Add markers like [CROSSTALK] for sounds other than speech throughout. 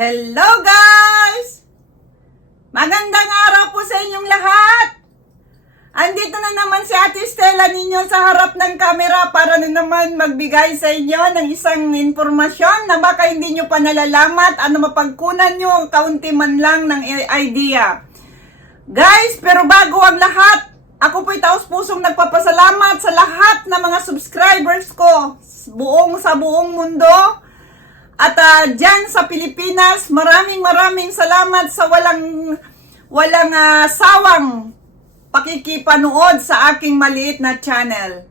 Hello guys! Magandang araw po sa inyong lahat! Andito na naman si Ate Stella ninyo sa harap ng kamera para na naman magbigay sa inyo ng isang informasyon na baka hindi nyo pa nalalamat ano mapagkunan nyo kaunti man lang ng idea. Guys, pero bago ang lahat, ako po'y taos pusong nagpapasalamat sa lahat ng mga subscribers ko buong sa buong mundo. At ah, dyan sa Pilipinas, maraming maraming salamat sa walang walang ah, sawang pakikipanood sa aking maliit na channel.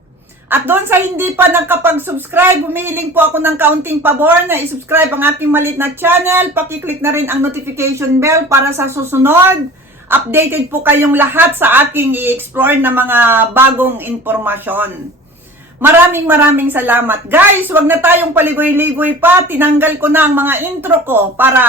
At doon sa hindi pa nakapag-subscribe, humihiling po ako ng kaunting pabor na i-subscribe ang aking maliit na channel. Pakiclick na rin ang notification bell para sa susunod. Updated po kayong lahat sa aking i-explore na mga bagong informasyon. Maraming maraming salamat. Guys, wag na tayong paligoy-ligoy pa. Tinanggal ko na ang mga intro ko para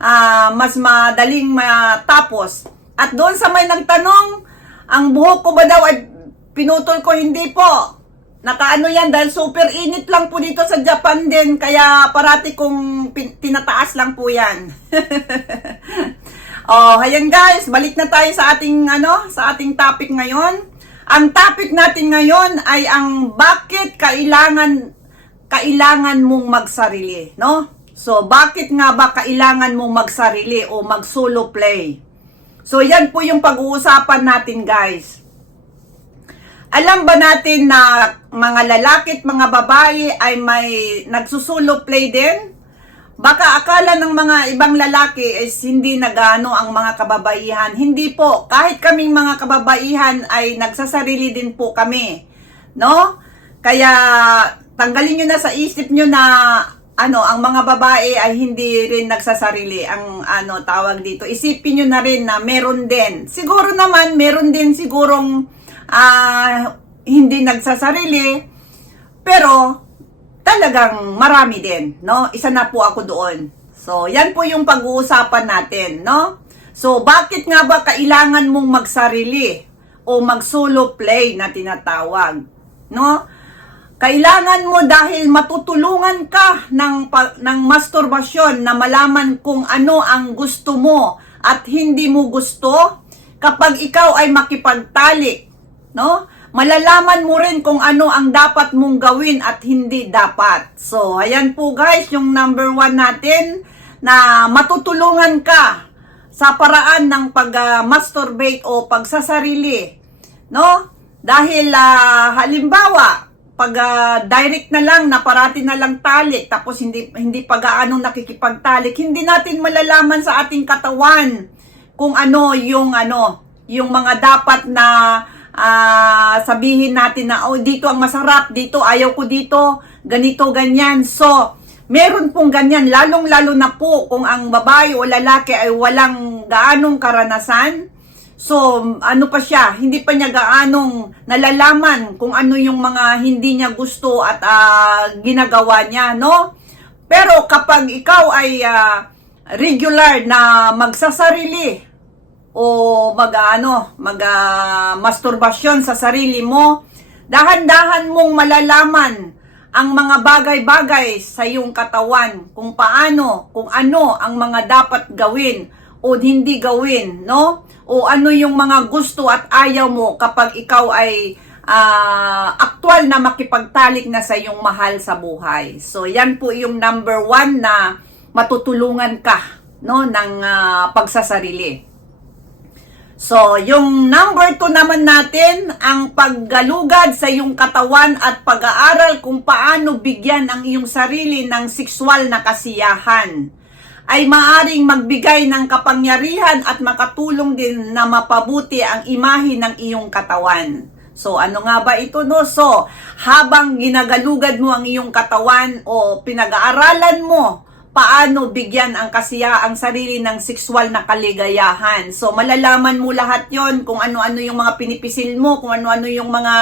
ah, mas madaling matapos. At doon sa may nagtanong, ang buhok ko ba daw ay pinutol ko? Hindi po. Nakaano yan dahil super init lang po dito sa Japan din. Kaya parati kong tinataas lang po yan. [LAUGHS] oh, ayan guys, balik na tayo sa ating ano, sa ating topic ngayon. Ang topic natin ngayon ay ang bakit kailangan kailangan mong magsarili, no? So, bakit nga ba kailangan mong magsarili o mag-solo play? So, yan po yung pag-uusapan natin, guys. Alam ba natin na mga lalaki at mga babae ay may nagsusulo play din? Baka akala ng mga ibang lalaki is hindi nagano ang mga kababaihan. Hindi po. Kahit kaming mga kababaihan ay nagsasarili din po kami. No? Kaya tanggalin nyo na sa isip nyo na ano, ang mga babae ay hindi rin nagsasarili. Ang ano tawag dito. Isipin nyo na rin na meron din. Siguro naman meron din sigurong ah, hindi nagsasarili. Pero talagang marami din, no? Isa na po ako doon. So, yan po yung pag-uusapan natin, no? So, bakit nga ba kailangan mong magsarili o mag-solo play na tinatawag, no? Kailangan mo dahil matutulungan ka ng, ng masturbasyon na malaman kung ano ang gusto mo at hindi mo gusto kapag ikaw ay makipagtalik, no? Malalaman mo rin kung ano ang dapat mong gawin at hindi dapat. So, ayan po guys, yung number one natin na matutulungan ka sa paraan ng pag-masturbate o pagsasarili. No? Dahil ah, halimbawa, pag ah, direct na lang na parati na lang talik tapos hindi hindi pa gaano nakikipagtalik, hindi natin malalaman sa ating katawan kung ano yung ano, yung mga dapat na ah, sabihin natin na oh dito ang masarap, dito ayaw ko dito, ganito ganyan. So, meron pong ganyan lalong-lalo na po kung ang babae o lalaki ay walang gaanong karanasan. So, ano pa siya, hindi pa niya gaanong nalalaman kung ano yung mga hindi niya gusto at ah, ginagawa niya, no? Pero kapag ikaw ay ah, regular na magsasarili o mag ano, mag ah, masturbasyon sa sarili mo, dahan-dahan mong malalaman ang mga bagay-bagay sa iyong katawan, kung paano, kung ano ang mga dapat gawin o hindi gawin, no? O ano yung mga gusto at ayaw mo kapag ikaw ay ah, aktwal na makipagtalik na sa iyong mahal sa buhay. So, yan po yung number one na matutulungan ka, no, ng ah, pagsasarili. So, yung number two naman natin, ang paggalugad sa iyong katawan at pag-aaral kung paano bigyan ang iyong sarili ng sexual na kasiyahan ay maaring magbigay ng kapangyarihan at makatulong din na mapabuti ang imahe ng iyong katawan. So, ano nga ba ito, no? So, habang ginagalugad mo ang iyong katawan o pinag-aaralan mo paano bigyan ang kasiya ang sarili ng sexual na kaligayahan. So malalaman mo lahat 'yon kung ano-ano yung mga pinipisil mo, kung ano-ano yung mga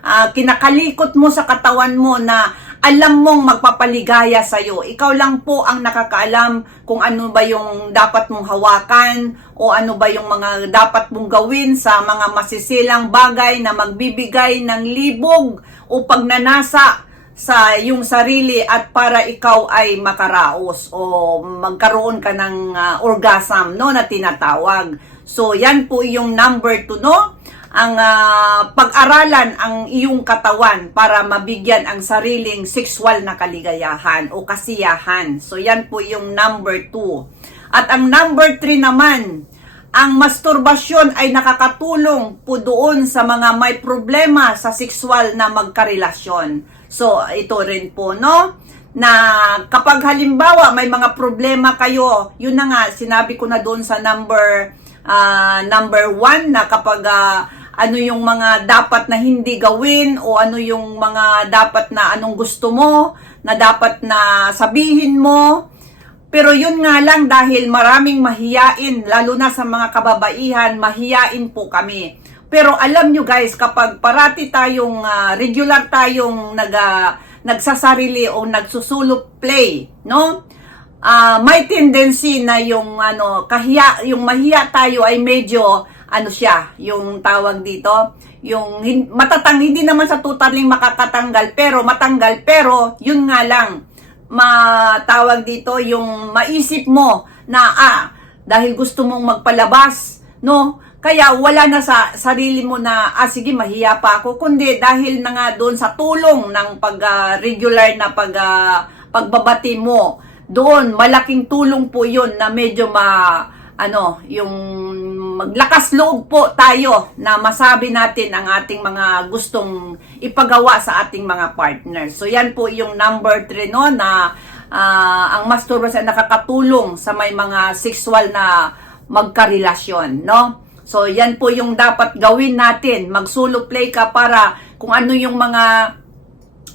ah, kinakalikot mo sa katawan mo na alam mong magpapaligaya sa iyo. Ikaw lang po ang nakakaalam kung ano ba yung dapat mong hawakan o ano ba yung mga dapat mong gawin sa mga masisilang bagay na magbibigay ng libog o pagnanasa sa yung sarili at para ikaw ay makaraos o magkaroon ka ng ah, orgasm no na tinatawag. So yan po yung number 2 no ang ah, pag-aralan ang iyong katawan para mabigyan ang sariling sexual na kaligayahan o kasiyahan. So yan po yung number 2. At ang number 3 naman, ang masturbasyon ay nakakatulong po doon sa mga may problema sa sexual na magkarelasyon. So ito rin po no na kapag halimbawa may mga problema kayo, yun na nga sinabi ko na doon sa number ah, number 1 na kapag ah, ano yung mga dapat na hindi gawin o ano yung mga dapat na anong gusto mo, na dapat na sabihin mo. Pero yun nga lang dahil maraming mahiyain, lalo na sa mga kababaihan, mahiyain po kami. Pero alam nyo guys, kapag parati tayong ah, regular tayong nag, ah, nagsasarili o nagsusulop play, no? ah may tendency na yung ano kahiya yung mahiya tayo ay medyo ano siya yung tawag dito yung matatang hindi naman sa totaling makakatanggal pero matanggal pero yun nga lang matawag dito yung maisip mo na ah dahil gusto mong magpalabas no? Kaya wala na sa sarili mo na ah sige mahiya pa ako. Kundi dahil na nga doon sa tulong ng pag ah, regular na pag ah, pagbabati mo doon malaking tulong po yun na medyo ma ano yung maglakas loob po tayo na masabi natin ang ating mga gustong ipagawa sa ating mga partners. So yan po yung number 3 no na ah, ang masturbasyon ay nakakatulong sa may mga sexual na magkarelasyon, no? So yan po yung dapat gawin natin. Mag-solo play ka para kung ano yung mga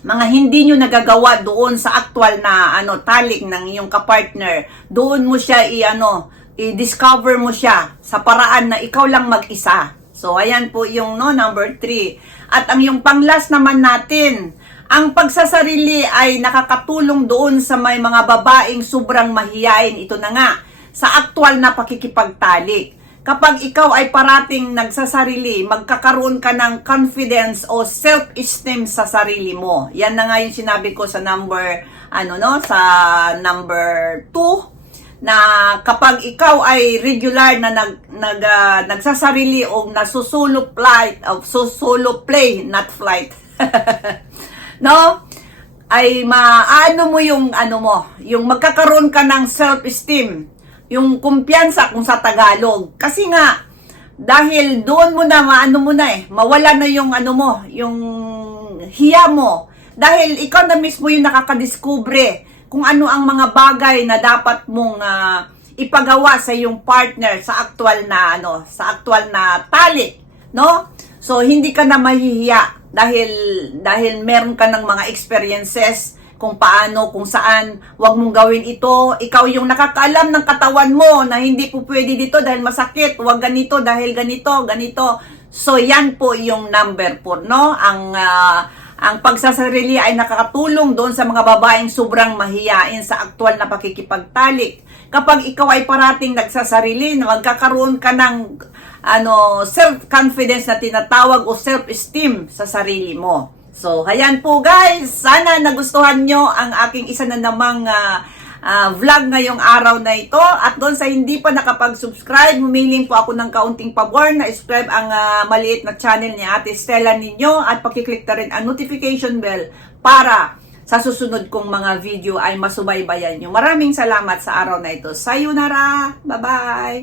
mga hindi nyo nagagawa doon sa actual na ano talik ng iyong kapartner, doon mo siya i ano, i-discover mo siya sa paraan na ikaw lang mag-isa. So ayan po yung no number 3. At ang yung panglas naman natin, ang pagsasarili ay nakakatulong doon sa may mga babaeng sobrang mahiyain. Ito na nga, sa actual na pakikipagtalik kapag ikaw ay parating nagsasarili, magkakaroon ka ng confidence o self-esteem sa sarili mo. Yan na nga yung sinabi ko sa number, ano no, sa number 2, na kapag ikaw ay regular na nag, nag, ah, nagsasarili o nasusulo flight, o susulo play, not flight. [LAUGHS] no? ay maano mo yung ano mo, yung magkakaroon ka ng self-esteem, yung kumpiyansa kung sa Tagalog. Kasi nga, dahil doon mo na, maano mo na eh, mawala na yung ano mo, yung hiya mo. Dahil ikaw na mismo yung nakakadiskubre kung ano ang mga bagay na dapat mong ah, ipagawa sa iyong partner sa aktual na ano, sa aktual na talik, no? So hindi ka na mahihiya dahil dahil meron ka ng mga experiences kung paano, kung saan, wag mong gawin ito. Ikaw yung nakakaalam ng katawan mo na hindi po pwede dito dahil masakit, wag ganito dahil ganito, ganito. So yan po yung number 4, no? Ang ah, ang pagsasarili ay nakakatulong doon sa mga babaeng sobrang mahiyain sa aktual na pakikipagtalik. Kapag ikaw ay parating nagsasarili, na magkakaroon ka ng ano, self-confidence na tinatawag o self-esteem sa sarili mo. So, ayan po guys. Sana nagustuhan nyo ang aking isa na namang ah, ah, vlog ngayong araw na ito. At doon sa hindi pa nakapag-subscribe, humiling po ako ng kaunting pabor na subscribe ang ah, maliit na channel ni Ate Stella ninyo at pakiclick na rin ang notification bell para sa susunod kong mga video ay masubaybayan nyo. Maraming salamat sa araw na ito. Sayonara! Bye-bye!